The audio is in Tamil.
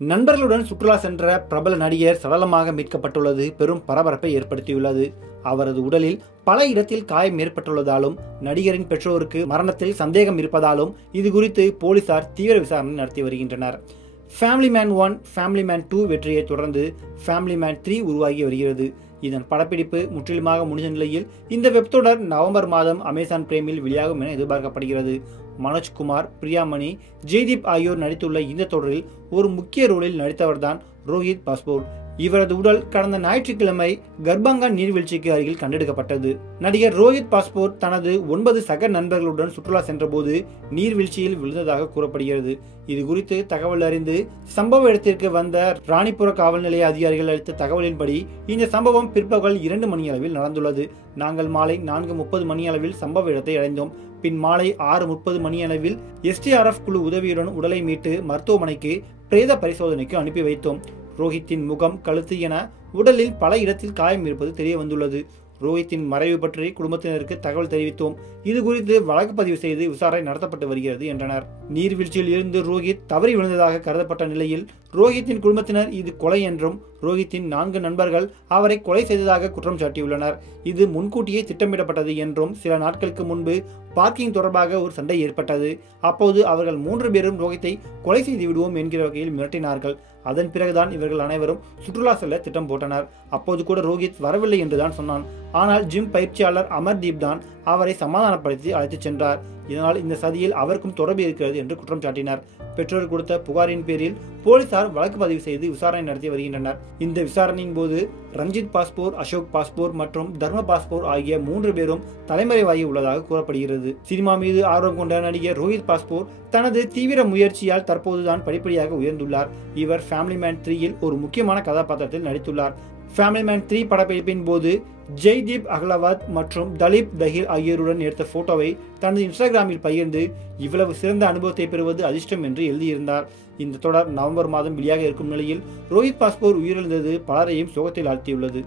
நண்பர்களுடன் சுற்றுலா சென்ற பிரபல நடிகர் சடலமாக மீட்கப்பட்டுள்ளது பெரும் பரபரப்பை ஏற்படுத்தியுள்ளது. அவரது உடலில் பல இடத்தில் காயம் ஏற்பட்டுள்ளதாலும் நடிகரின் பெற்றோருக்கு மரணத்தில் சந்தேகம் இருப்பதாலும் இது குறித்து போலீசார் தீவிர விசாரணை நடத்தி வருகின்றனர். ஃபேமிலி மேன் 1, ஃபேமிலி மேன் 2 வெற்றியை தொடர்ந்து ஃபேமிலி மேன் 3 உருவாகி வருகிறது. இதன் படப்பிடிப்பு முற்றிலுமாக முடிந்த நிலையில் இந்த வெப்தொடர் நவம்பர் மாதம் அமேசான் பிரைமில் வெளியாகும் என எதிர்பார்க்கப்படுகிறது. மனோஜ்குமார், பிரியாமணி, ஜெய்தீப் ஆகியோர் நடித்துள்ள இந்த தொடரில் ஒரு முக்கிய ரோலில் நடித்தவர்தான் ரோஹித் பாஸ்போர். இவரது உடல் கடந்த ஞாயிற்றுக்கிழமை கர்பாங்கா நீர்வீழ்ச்சிக்கு அருகில் கண்டெடுக்கப்பட்டது. நடிகர் ரோஹித் பாஸ்போர் தனது 9 சக நண்பர்களுடன் சுற்றுலா சென்றபோது நீர்வீழ்ச்சியில் விழுந்ததாக கூறப்படுகிறது. இது குறித்து தகவல் அறிந்து சம்பவ இடத்திற்கு வந்த ராணிப்புர காவல் நிலைய அதிகாரிகள் அளித்த தகவலின்படி இந்த சம்பவம் பிற்பகல் 2 மணியளவில் நடந்துள்ளது. நாங்கள் மாலை 4:30 மணியளவில் சம்பவ இடத்தை அடைந்தோம். பின் மாலை 6:30 மணியளவில் SDRF குழு உதவியுடன் உடலை மீட்டு மருத்துவமனைக்கு பிரேத பரிசோதனைக்கு அனுப்பி வைத்தோம். ரோஹித்தின் முகம், கழுத்து என உடலில் பல இடத்தில் காயம் இருப்பது தெரிய வந்துள்ளது. ரோஹித்தின் மறைவு பற்றி குடும்பத்தினருக்கு தகவல் தெரிவித்தோம். இது குறித்து வழக்கு பதிவு செய்து விசாரணை நடத்தப்பட்டு வருகிறது என்றனர். நீர்வீழ்ச்சியில் இருந்து ரோஹித் தவறி விழுந்ததாக கருதப்பட்ட நிலையில் ரோஹித்தின் குடும்பத்தினர் இது கொலை என்றும் ரோஹித்தின் 4 நண்பர்கள் அவரை கொலை செய்ததாக குற்றம் சாட்டியுள்ளனர். இது முன்கூட்டியே திட்டமிடப்பட்டது என்றும் சில நாட்களுக்கு முன்பு பார்க்கிங் தொடர்பாக ஒரு சண்டை ஏற்பட்டது. அப்போது அவர்கள் 3 பேரும் ரோஹித்தை கொலை செய்து விடுவோம் என்கிற வகையில் மிரட்டினார்கள். அதன் பிறகுதான் இவர்கள் அனைவரும் சுற்றுலா செல்ல திட்டம் போட்டனர். அப்போது கூட ரோஹித் வரவில்லை என்றுதான் சொன்னான். ஆனால் ஜிம் பயிற்சியாளர் அமர்தீப் தான் அவரை சமாதானப்படுத்தி அழைத்துச் சென்றார். இதனால் இந்த சதியில் அவருக்கும் தொடர்பு இருக்கிறது என்று குற்றம் சாட்டினார். பெற்றோர் கொடுத்த புகாரின் பேரில் போலீசார் வழக்கு பதிவு செய்து விசாரணை நடத்தி வருகின்றனர். இந்த விசாரணையின் போது ரஞ்சித் பாஸ்போர், அசோக் பாஸ்போர் மற்றும் தர்ம பாஸ்போர் ஆகிய 3 பேரும் தலைமறைவாகி உள்ளதாக கூறப்படுகிறது. சினிமா மீது ஆர்வம் கொண்ட நடிகர் ரோஹித் பாஸ்போர் தனது தீவிர முயற்சியால் தற்போதுதான் படிப்படியாக உயர்ந்துள்ளார். இவர் ஃபேமிலி மேன் 3 ஒரு முக்கியமான கதாபாத்திரத்தில் நடித்துள்ளார். ஃபேமிலி மேன் 3 படப்பிடிப்பின் போது ஜெய்தீப் அகலவாத் மற்றும் தலீப் தஹில் ஆகியோருடன் எடுத்த போட்டோவை தனது இன்ஸ்டாகிராமில் பகிர்ந்து இவ்வளவு சிறந்த அனுபவத்தை பெறுவது அதிர்ஷ்டம் என்று எழுதியிருந்தார். இந்த தொடர் நவம்பர் மாதம் வெளியாக இருக்கும் நிலையில் ரோஹித் பாஸ்போர் உயிரிழந்தது பலரையும் சோகத்தில் ஆழ்த்தியுள்ளது.